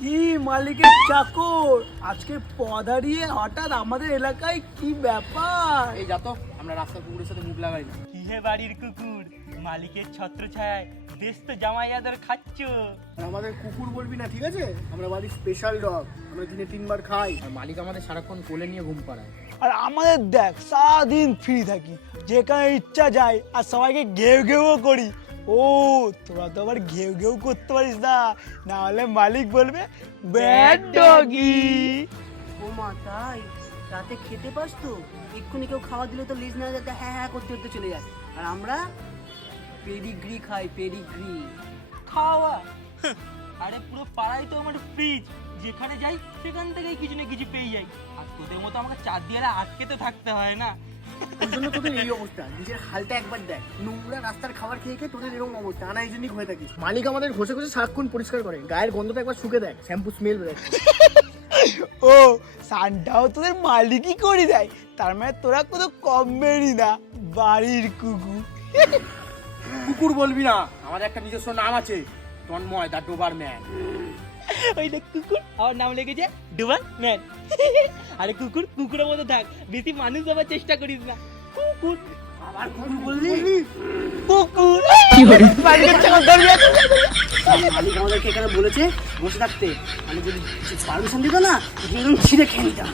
কি মালিকের চাকর আজকে পদারিয়ে হঠাৎ আমাদের এলাকায় কি ব্যাপার? এই যা তো, আমরা রাস্তার কুকুরের সাথে মুখ লাগাই না। কি হে বাড়ির কুকুর, মালিকের ছত্র ছায় দেশ তো জামাই আদর খাচ্ছ। আমাদের কুকুর বলবি না, ঠিক আছে? আমরা বাড়ির স্পেশাল ডগ, আমরা দিনে 3 বার খাই। আর মালিক আমাদের সারাক্ষণ কোলে নিয়ে ঘুম পাড়ায়। আর আমাদের দেখ সারাদিন ফ্রি থাকি, যেখানে ইচ্ছা যাই আর সবাইকে ঘেউ ঘেউও করি। ও তোরা তো আবার ঘেউ ঘেউ করতে পারিস না, না হলে মালিক বলবে ব্যাড ডগি। ও মা, তাই রাতে খেতে পাস তো? এক্ষুনি কেউ খাওয়া দিলে তো লিজ না যাতে হ্যাঁ হ্যাঁ করতে করতে চলে যায়। আর আমরা পেডিগ্রি খাই, পেডিগ্রি। খাওয়া আরে পুরো পাড়াই তো আমার ফ্রিজ, যেখানে যাই সেখান থেকেই কিছু না কিছু পেয়ে যাই। আর তোদের মতো আমাকে 4 দেয়ালে আটকে তো থাকতে হয় না। ওই জন্য তোদের এই অবস্থা, নিজের হালটা একবার দেখ। নোংরা রাস্তার খাবার খেয়ে খেয়ে তোদের এরকম অবস্থা, আনাইজেনিক হয়ে থাকিস। মালিক আমাদের ঘষে ঘষে সারাক্ষণ পরিষ্কার করে, গায়ের গন্ধটা একবার শুকে দেখ, শ্যাম্পু স্মেল বেরোয়। ও সানটাও তোদের মালিকই করে দেয়, তার মানে তোরা কোনো কম বেরি না বাড়ির কুকুর। কুকুর বলবি না, আমাদের একটা নিজস্ব নাম আছে, তন্ময় দা ডোবার ম্যান। ওই দেখ কুকুর, আমার নাম লেগেছে ডুবার ম্যান। আরে কুকুর কুকুরের মতো থাক, বেশি মানুষ হবার চেষ্টা করিস না। কুকুর আবার কুকুর বললি? কুকুর মালিক আমাদেরকে এখানে বলেছে বসে থাকতে, আমি যদি পারমিশন দিত না, এরকম ছিঁড়ে খেয়ে নিতাম।